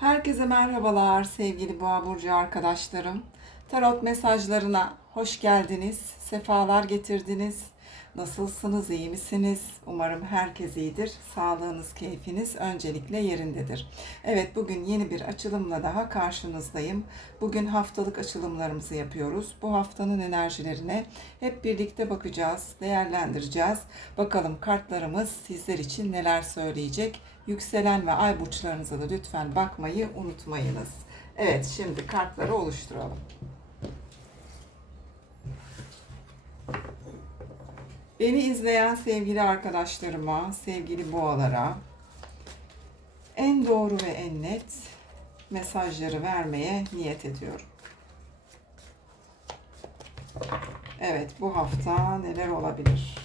Herkese merhabalar sevgili Boğa Burcu arkadaşlarım. Tarot mesajlarına hoş geldiniz, sefalar getirdiniz. Nasılsınız, iyi misiniz? Umarım herkes iyidir. Sağlığınız, keyfiniz öncelikle yerindedir. Evet, bugün yeni bir açılımla daha karşınızdayım. Bugün haftalık açılımlarımızı yapıyoruz. Bu haftanın enerjilerine hep birlikte bakacağız, değerlendireceğiz. Bakalım kartlarımız sizler için neler söyleyecek? Yükselen ve ay burçlarınıza da lütfen bakmayı unutmayınız. Evet, şimdi kartları oluşturalım. Beni izleyen sevgili arkadaşlarıma, sevgili boğalara en doğru ve en net mesajları vermeye niyet ediyorum. Evet, bu hafta neler olabilir?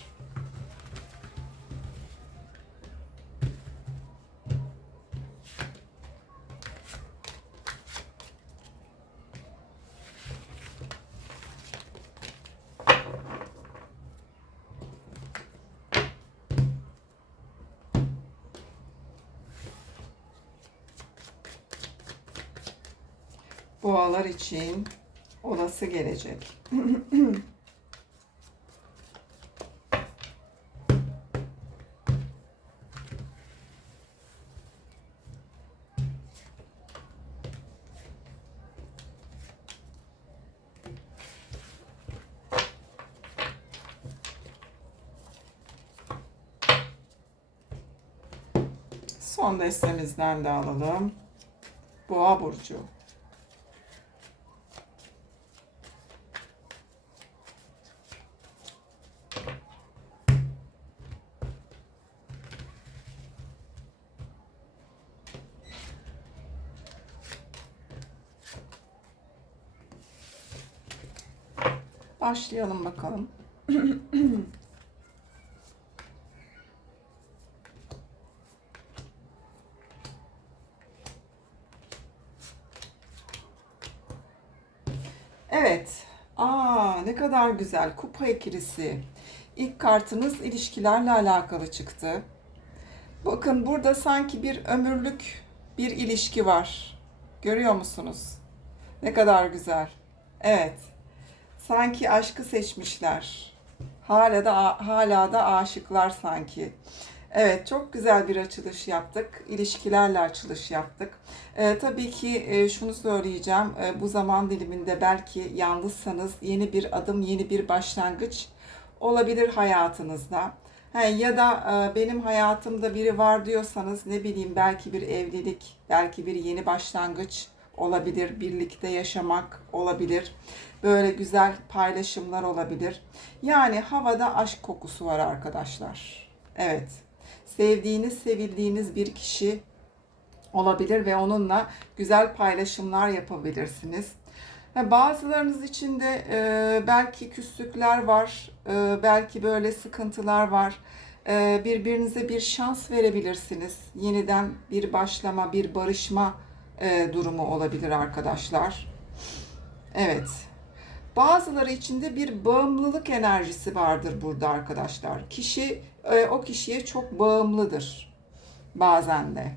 Boğalar için olası gelecek. Son destemizden de alalım. Boğa burcu. Başlayalım bakalım. Evet. Aa ne kadar güzel. Kupa ikilisi. İlk kartınız ilişkilerle alakalı çıktı. Bakın burada sanki bir ömürlük bir ilişki var. Görüyor musunuz? Ne kadar güzel. Evet. Sanki aşkı seçmişler. Hala da hala da aşıklar sanki. Evet, çok güzel bir açılış yaptık. İlişkilerle açılış yaptık. Ee, tabii ki e, şunu söyleyeceğim. E, bu zaman diliminde belki yalnızsanız yeni bir adım, yeni bir başlangıç olabilir hayatınızda. He, ya da e, benim hayatımda biri var diyorsanız ne bileyim belki bir evlilik, belki bir yeni başlangıç olabilir, birlikte yaşamak olabilir. Böyle güzel paylaşımlar olabilir. Yani havada aşk kokusu var arkadaşlar. Evet. Sevdiğiniz, sevildiğiniz bir kişi olabilir ve onunla güzel paylaşımlar yapabilirsiniz. Bazılarınız için de e, belki küslükler var, e, belki böyle sıkıntılar var. E, birbirinize bir şans verebilirsiniz. Yeniden bir başlama, bir barışma e, durumu olabilir arkadaşlar. Evet. Bazıları içinde bir bağımlılık enerjisi vardır burada arkadaşlar. Kişi e, o kişiye çok bağımlıdır bazen de.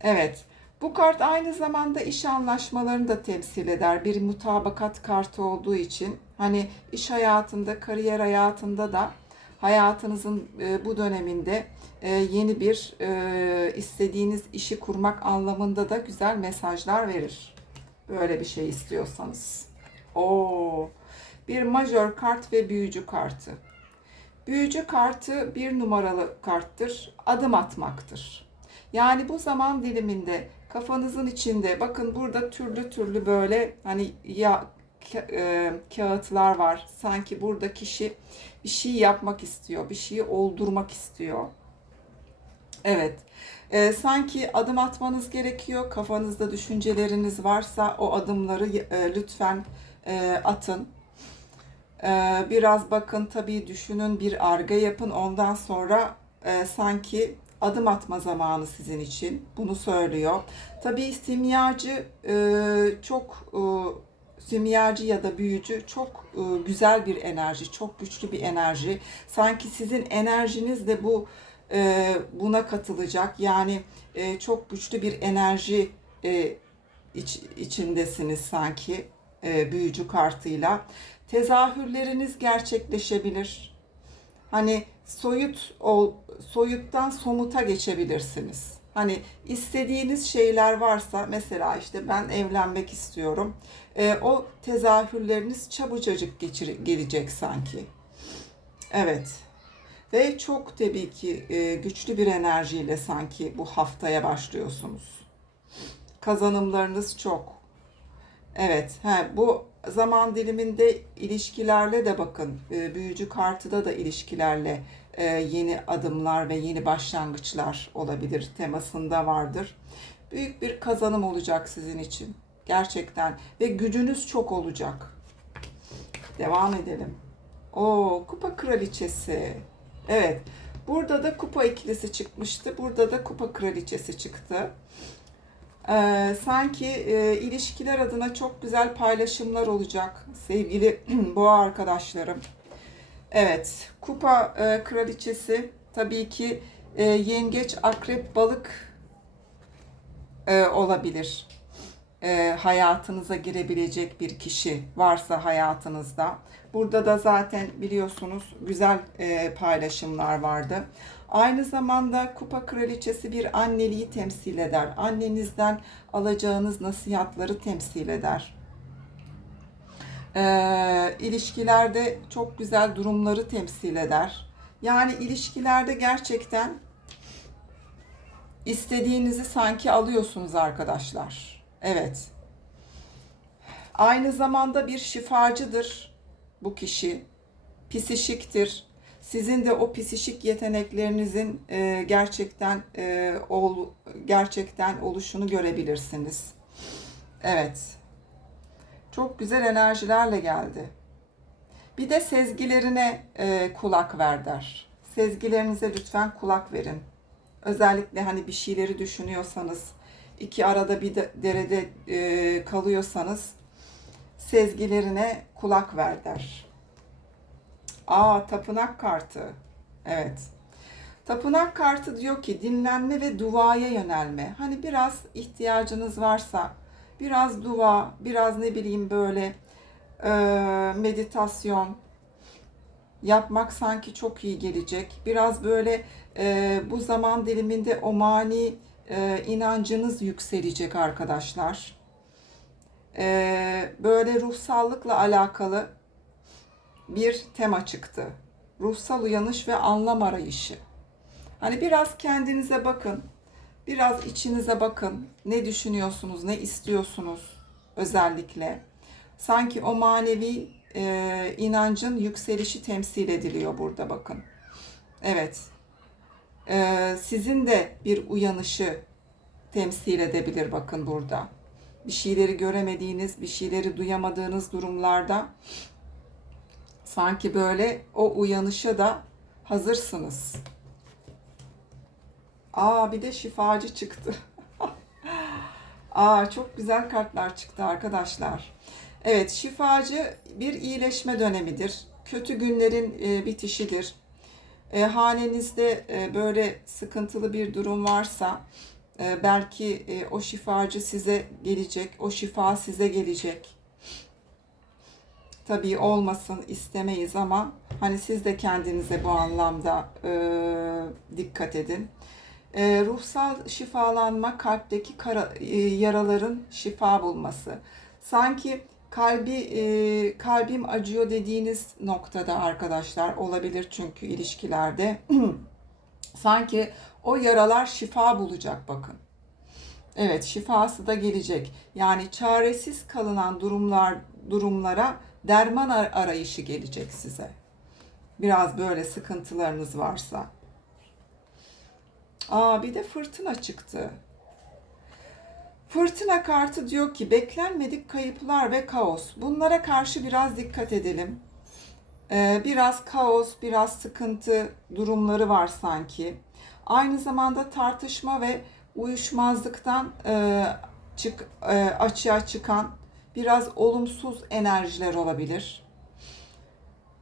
Evet. Bu kart aynı zamanda iş anlaşmalarını da temsil eder. Bir mutabakat kartı olduğu için hani iş hayatında, kariyer hayatında da hayatınızın e, bu döneminde yeni bir e, istediğiniz işi kurmak anlamında da güzel mesajlar verir. Böyle bir şey istiyorsanız. Oo, bir majör kart ve büyücü kartı. Büyücü kartı bir numaralı karttır. Adım atmaktır. Yani bu zaman diliminde kafanızın içinde bakın burada türlü türlü böyle hani ya e, kağıtlar var. Sanki burada kişi bir şey yapmak istiyor, bir şeyi oldurmak istiyor. Evet. E, sanki adım atmanız gerekiyor. Kafanızda düşünceleriniz varsa o adımları e, lütfen e, atın. E, biraz bakın tabii düşünün bir arga yapın. Ondan sonra e, sanki adım atma zamanı sizin için. Bunu söylüyor. Tabii simyacı e, çok e, simyacı ya da büyücü çok e, güzel bir enerji, çok güçlü bir enerji. Sanki sizin enerjiniz de bu e, buna katılacak. Yani e, çok güçlü bir enerji e, iç, içindesiniz sanki büyücü kartıyla. Tezahürleriniz gerçekleşebilir. Hani soyut ol, soyuttan somuta geçebilirsiniz. Hani istediğiniz şeyler varsa mesela işte ben evlenmek istiyorum. E, o tezahürleriniz çabucacık geçir, gelecek sanki. Evet. Ve çok tabii ki e, güçlü bir enerjiyle sanki bu haftaya başlıyorsunuz. Kazanımlarınız çok. Evet, he, bu zaman diliminde ilişkilerle de bakın, e, büyücü kartıda da ilişkilerle e, yeni adımlar ve yeni başlangıçlar olabilir temasında vardır. Büyük bir kazanım olacak sizin için. Gerçekten ve gücünüz çok olacak. Devam edelim. O kupa kraliçesi. Evet. Burada da kupa ikilisi çıkmıştı. Burada da kupa kraliçesi çıktı. Ee, sanki e, ilişkiler adına çok güzel paylaşımlar olacak sevgili boğa arkadaşlarım. Evet, kupa e, kraliçesi tabii ki e, yengeç, akrep, balık e, olabilir. E, hayatınıza girebilecek bir kişi varsa hayatınızda. Burada da zaten biliyorsunuz güzel e, paylaşımlar vardı. Aynı zamanda kupa kraliçesi bir anneliği temsil eder. Annenizden alacağınız nasihatları temsil eder. Ee, ilişkilerde çok güzel durumları temsil eder. Yani ilişkilerde gerçekten istediğinizi sanki alıyorsunuz arkadaşlar. Evet. Aynı zamanda bir şifacıdır bu kişi. Pisişiktir sizin de o psişik yeteneklerinizin e, gerçekten e, ol, gerçekten oluşunu görebilirsiniz. Evet. Çok güzel enerjilerle geldi. Bir de sezgilerine e, kulak ver der. Sezgilerinize lütfen kulak verin. Özellikle hani bir şeyleri düşünüyorsanız, iki arada bir de, derede e, kalıyorsanız sezgilerine kulak ver der. Aa tapınak kartı. Evet. Tapınak kartı diyor ki dinlenme ve duaya yönelme. Hani biraz ihtiyacınız varsa biraz dua, biraz ne bileyim böyle e, meditasyon yapmak sanki çok iyi gelecek. Biraz böyle e, bu zaman diliminde o mani e, inancınız yükselecek arkadaşlar. E, böyle ruhsallıkla alakalı bir tema çıktı. Ruhsal uyanış ve anlam arayışı. Hani biraz kendinize bakın. Biraz içinize bakın. Ne düşünüyorsunuz, ne istiyorsunuz özellikle. Sanki o manevi e, inancın yükselişi temsil ediliyor burada bakın. Evet. E, sizin de bir uyanışı temsil edebilir bakın burada. Bir şeyleri göremediğiniz, bir şeyleri duyamadığınız durumlarda Sanki böyle o uyanışa da hazırsınız. Aa bir de şifacı çıktı. Aa çok güzel kartlar çıktı arkadaşlar. Evet şifacı bir iyileşme dönemidir. Kötü günlerin e, bitişidir. E, hanenizde e, böyle sıkıntılı bir durum varsa e, belki e, o şifacı size gelecek, o şifa size gelecek tabii olmasın istemeyiz ama hani siz de kendinize bu anlamda e, dikkat edin. E, ruhsal şifalanma kalpteki kara, e, yaraların şifa bulması. Sanki kalbi e, kalbim acıyor dediğiniz noktada arkadaşlar olabilir çünkü ilişkilerde sanki o yaralar şifa bulacak bakın. Evet şifası da gelecek. Yani çaresiz kalınan durumlar durumlara derman arayışı gelecek size. Biraz böyle sıkıntılarınız varsa. Aa bir de fırtına çıktı. Fırtına kartı diyor ki beklenmedik kayıplar ve kaos. Bunlara karşı biraz dikkat edelim. Ee, biraz kaos, biraz sıkıntı durumları var sanki. Aynı zamanda tartışma ve uyuşmazlıktan e, çık, e, açığa çıkan biraz olumsuz enerjiler olabilir.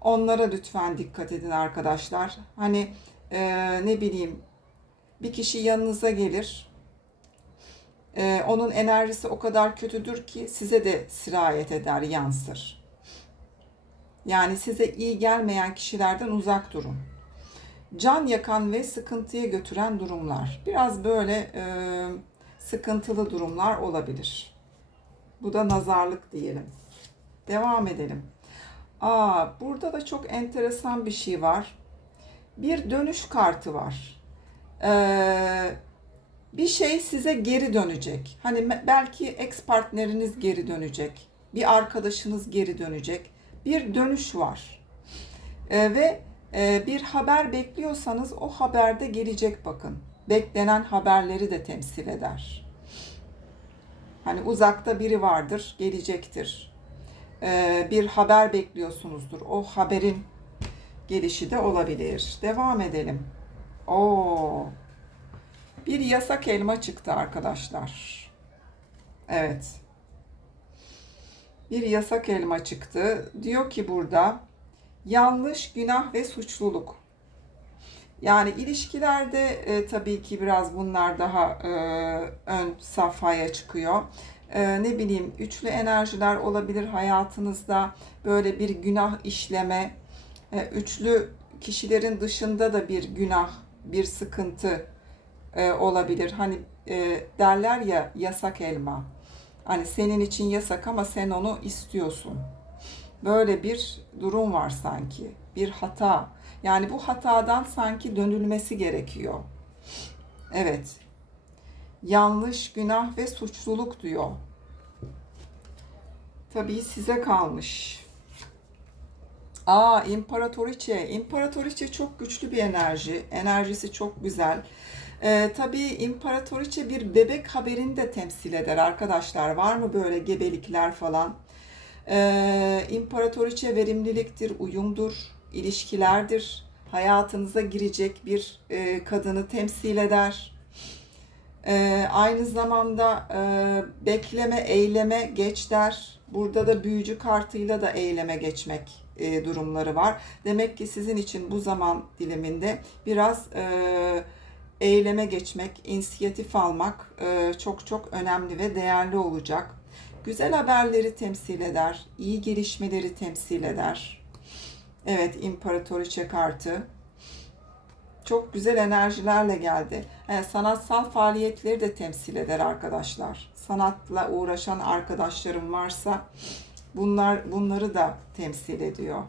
Onlara lütfen dikkat edin arkadaşlar. Hani e, ne bileyim bir kişi yanınıza gelir. Ee, onun enerjisi o kadar kötüdür ki size de sirayet eder, yansır. Yani size iyi gelmeyen kişilerden uzak durun. Can yakan ve sıkıntıya götüren durumlar. Biraz böyle e, sıkıntılı durumlar olabilir. Bu da nazarlık diyelim. Devam edelim. Aa, burada da çok enteresan bir şey var. Bir dönüş kartı var. Ee, bir şey size geri dönecek. Hani belki ex partneriniz geri dönecek. Bir arkadaşınız geri dönecek. Bir dönüş var. Ee, ve e, bir haber bekliyorsanız o haberde gelecek bakın. Beklenen haberleri de temsil eder. Hani uzakta biri vardır, gelecektir. Ee, bir haber bekliyorsunuzdur. O haberin gelişi de olabilir. Devam edelim. Oo. Bir yasak elma çıktı arkadaşlar. Evet. Bir yasak elma çıktı. Diyor ki burada yanlış, günah ve suçluluk. Yani ilişkilerde e, tabii ki biraz bunlar daha e, ön safhaya çıkıyor. E, ne bileyim üçlü enerjiler olabilir hayatınızda. Böyle bir günah işleme, e, üçlü kişilerin dışında da bir günah, bir sıkıntı e, olabilir. Hani e, derler ya yasak elma. Hani senin için yasak ama sen onu istiyorsun. Böyle bir durum var sanki. Bir hata. Yani bu hatadan sanki dönülmesi gerekiyor. Evet. Yanlış, günah ve suçluluk diyor. Tabii size kalmış. Aa, İmparatoriçe. İmparatoriçe çok güçlü bir enerji. Enerjisi çok güzel. Ee, tabii İmparatoriçe bir bebek haberini de temsil eder arkadaşlar. Var mı böyle gebelikler falan? Ee, İmparatoriçe verimliliktir, uyumdur, ilişkilerdir. Hayatınıza girecek bir e, kadını temsil eder. Ee, aynı zamanda e, bekleme, eyleme geç der. Burada da büyücü kartıyla da eyleme geçmek e, durumları var. Demek ki sizin için bu zaman diliminde biraz e, eyleme geçmek, inisiyatif almak e, çok çok önemli ve değerli olacak. Güzel haberleri temsil eder, iyi gelişmeleri temsil eder. Evet, İmparatoriçe kartı. Çok güzel enerjilerle geldi. Yani sanatsal faaliyetleri de temsil eder arkadaşlar. Sanatla uğraşan arkadaşlarım varsa bunlar bunları da temsil ediyor.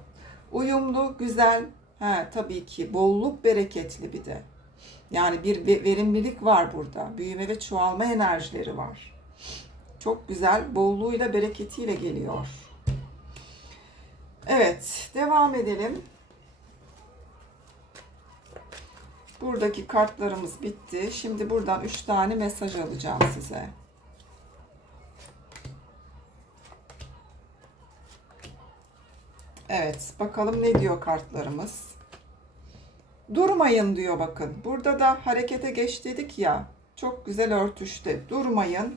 Uyumlu, güzel, he, tabii ki bolluk bereketli bir de. Yani bir ve- verimlilik var burada. Büyüme ve çoğalma enerjileri var. Çok güzel, bolluğuyla, bereketiyle geliyor. Evet, devam edelim. Buradaki kartlarımız bitti. Şimdi buradan 3 tane mesaj alacağım size. Evet, bakalım ne diyor kartlarımız. Durmayın diyor bakın. Burada da harekete geç dedik ya. Çok güzel örtüşte. Durmayın.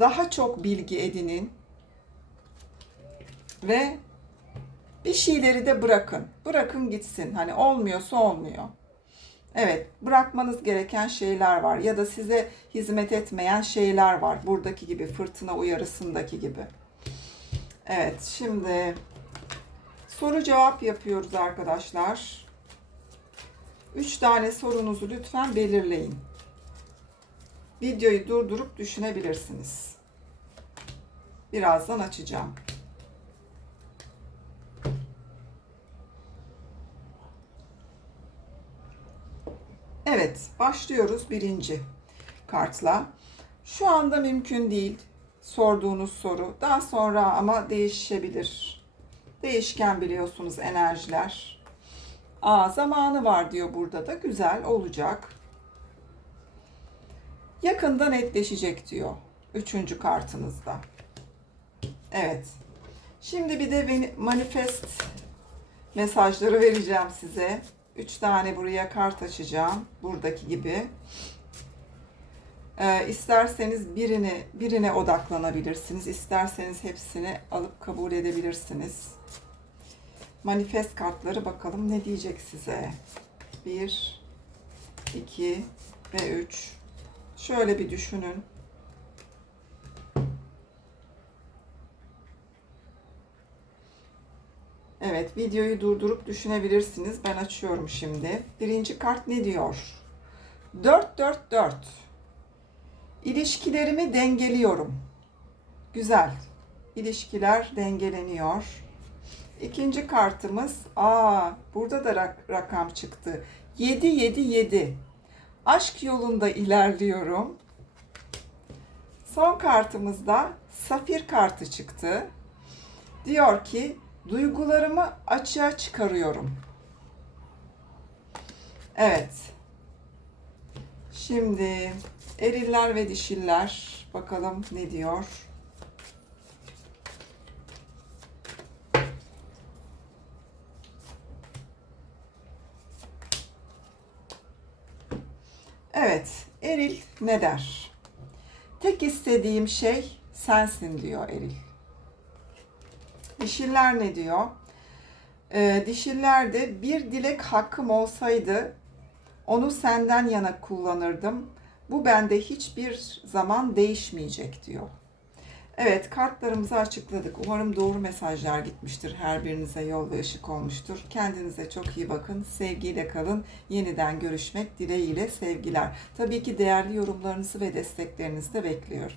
Daha çok bilgi edinin. Ve bir şeyleri de bırakın. Bırakın gitsin. Hani olmuyorsa olmuyor. Evet, bırakmanız gereken şeyler var ya da size hizmet etmeyen şeyler var. Buradaki gibi fırtına uyarısındaki gibi. Evet, şimdi soru cevap yapıyoruz arkadaşlar. Üç tane sorunuzu lütfen belirleyin. Videoyu durdurup düşünebilirsiniz. Birazdan açacağım. Evet, başlıyoruz birinci kartla. Şu anda mümkün değil sorduğunuz soru. Daha sonra ama değişebilir. Değişken biliyorsunuz enerjiler. Aa, zamanı var diyor burada da. Güzel olacak. Yakında netleşecek diyor. Üçüncü kartınızda. Evet. Şimdi bir de manifest mesajları vereceğim size. Üç tane buraya kart açacağım. Buradaki gibi. Ee, isterseniz birini birine odaklanabilirsiniz. İsterseniz hepsini alıp kabul edebilirsiniz manifest kartları bakalım ne diyecek size. 1, 2 ve 3. Şöyle bir düşünün. Evet, videoyu durdurup düşünebilirsiniz. Ben açıyorum şimdi. Birinci kart ne diyor? 4 4 4. İlişkilerimi dengeliyorum. Güzel. İlişkiler dengeleniyor. İkinci kartımız, aa burada da rak- rakam çıktı. 7 7 7. Aşk yolunda ilerliyorum. Son kartımızda safir kartı çıktı. Diyor ki duygularımı açığa çıkarıyorum. Evet. Şimdi eriller ve dişiller bakalım ne diyor. Evet, eril ne der? Tek istediğim şey sensin diyor eril. Dişiller ne diyor? Ee, dişiller de bir dilek hakkım olsaydı onu senden yana kullanırdım. Bu bende hiçbir zaman değişmeyecek diyor. Evet kartlarımızı açıkladık. Umarım doğru mesajlar gitmiştir. Her birinize yol ve ışık olmuştur. Kendinize çok iyi bakın. Sevgiyle kalın. Yeniden görüşmek dileğiyle sevgiler. Tabii ki değerli yorumlarınızı ve desteklerinizi de bekliyorum.